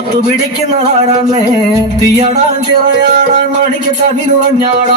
ഒത്തുപിടിക്കുന്നതാരാന്നേ തീയാടാൻ ചിറയാടാൻ മണിക്ക് കവിനുറഞ്ഞാടാ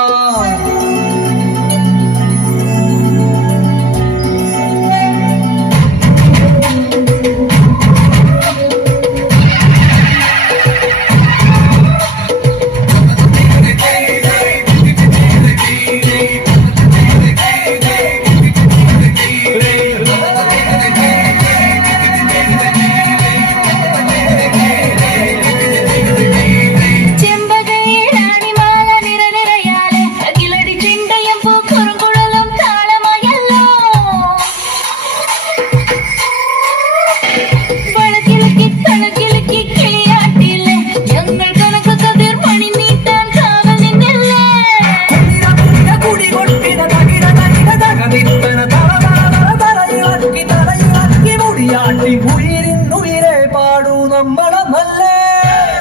ഉയിരിന്നുയിരെ പാടൂ നമ്മളെ നല്ലേ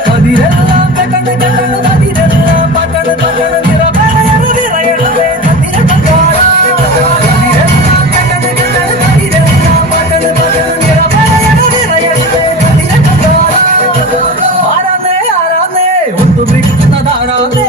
കതിരെല്ലാം കെട്ടണ് കെട്ടണ് കതിരെല്ലാം പട്ടണ് പട്ടണ് നിറപറയണ നിറയണവേ കതിരെല്ലാം കെട്ടണ് കെട്ടണ് കതിരെല്ലാം പട്ടണ് പട്ടണ് നിറപറയണ നിറയണവേ ആരാന്നേ ആരാന്നേ ഒത്തുപിടിക്കുന്നതാരാന്നേ